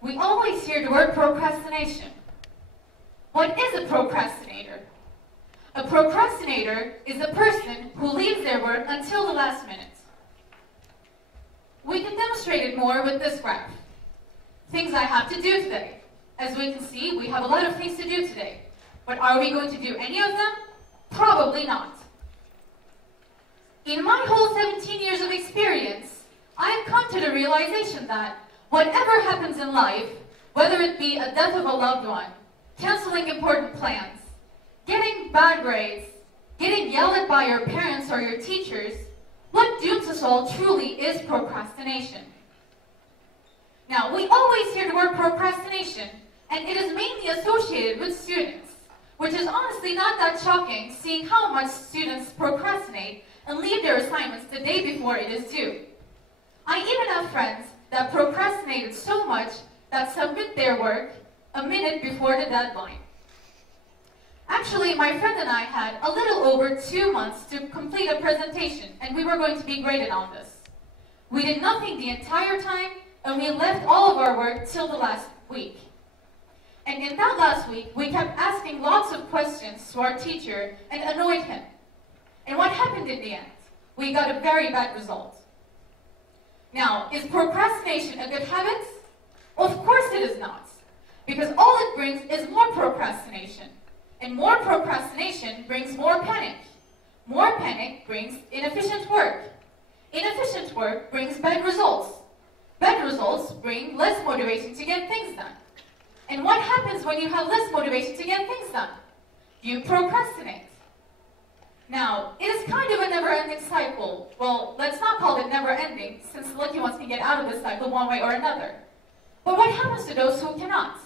We always hear the word procrastination. What is a procrastinator? A procrastinator is a person who leaves their work until the last minute. We can demonstrate it more with this graph. Things I have to do today. As we can see, we have a lot of things to do today. But are we going to do any of them? Probably not. In my whole 17 years of experience, I have come to the realization that whatever happens in life, whether it be a death of a loved one, canceling important plans, getting bad grades, getting yelled at by your parents or your teachers, what dooms us all truly is procrastination. Now, we always hear the word procrastination, and it is mainly associated with students, which is honestly not that shocking, seeing how much students procrastinate and leave their assignments the day before it is due. I even have friends that procrastinated so much that submit their work a minute before the deadline. Actually, my friend and I had a little over 2 months to complete a presentation, and we were going to be graded on this. We did nothing the entire time, and we left all of our work till the last week. And in that last week, we kept asking lots of questions to our teacher and annoyed him. And what happened in the end? We got a very bad result. Now, is procrastination a good habit? Of course it is not, because all it brings is more procrastination. And more procrastination brings more panic. More panic brings inefficient work. Inefficient work brings bad results. Bad results bring less motivation to get things done. And what happens when you have less motivation to get things done? You procrastinate. Now, it is kind of a never-ending cycle. Well, let's not call it never-ending, since the lucky ones can get out of this cycle one way or another. But what happens to those who cannot?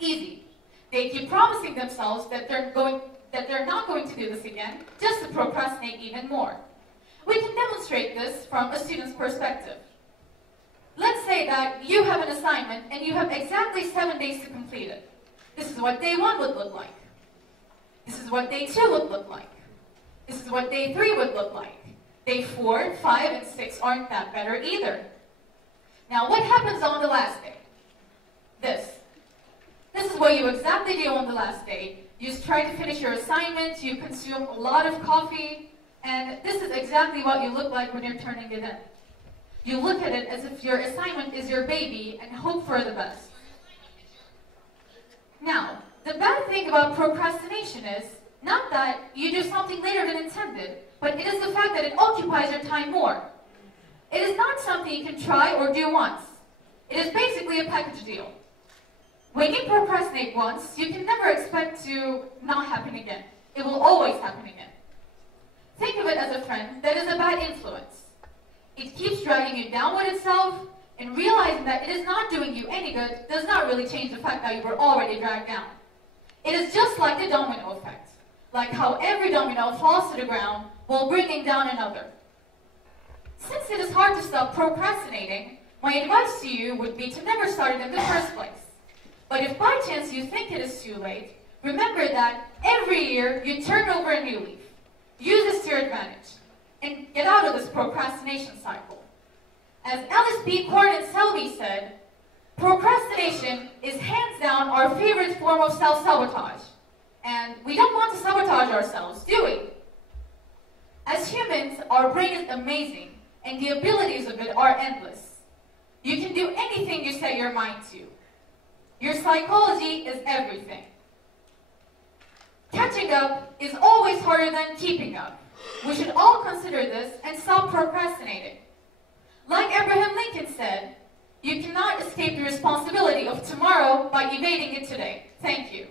Easy. They keep promising themselves that they're not going to do this again, just to procrastinate even more. We can demonstrate this from a student's perspective. Let's say that you have an assignment and you have exactly 7 days to complete it. This is what day 1 would look like. This is what day 2 would look like. This is what day 3 would look like. Day 4, 5, and 6 aren't that better either. Now, what happens on the last day? This is what you exactly do on the last day. You try to finish your assignment, you consume a lot of coffee, and this is exactly what you look like when you're turning it in. You look at it as if your assignment is your baby and hope for the best. Now, the bad thing about procrastination is not that you do something later than intended, but it is the fact that it occupies your time more. It is not something you can try or do once. It is basically a package deal. When you procrastinate once, you can never expect to not happen again. It will always happen again. Think of it as a friend that is a bad influence. It keeps dragging you down with itself, and realizing that it is not doing you any good does not really change the fact that you were already dragged down. It is just like the domino effect, like how every domino falls to the ground while bringing down another. Since it is hard to stop procrastinating, my advice to you would be to never start it in the first place. But if by chance you think it is too late, remember that every year you turn over a new leaf. Use this to your advantage and get out of this procrastination cycle. As Alice B. Selby said, procrastination is hands down our favorite form of self-sabotage. And we don't want to sabotage ourselves, do we? As humans, our brain is amazing, and the abilities of it are endless. You can do anything you set your mind to. Your psychology is everything. Catching up is always harder than keeping up. We should all consider this and stop procrastinating. Like Abraham Lincoln said, you cannot escape the responsibility of tomorrow by evading it today. Thank you.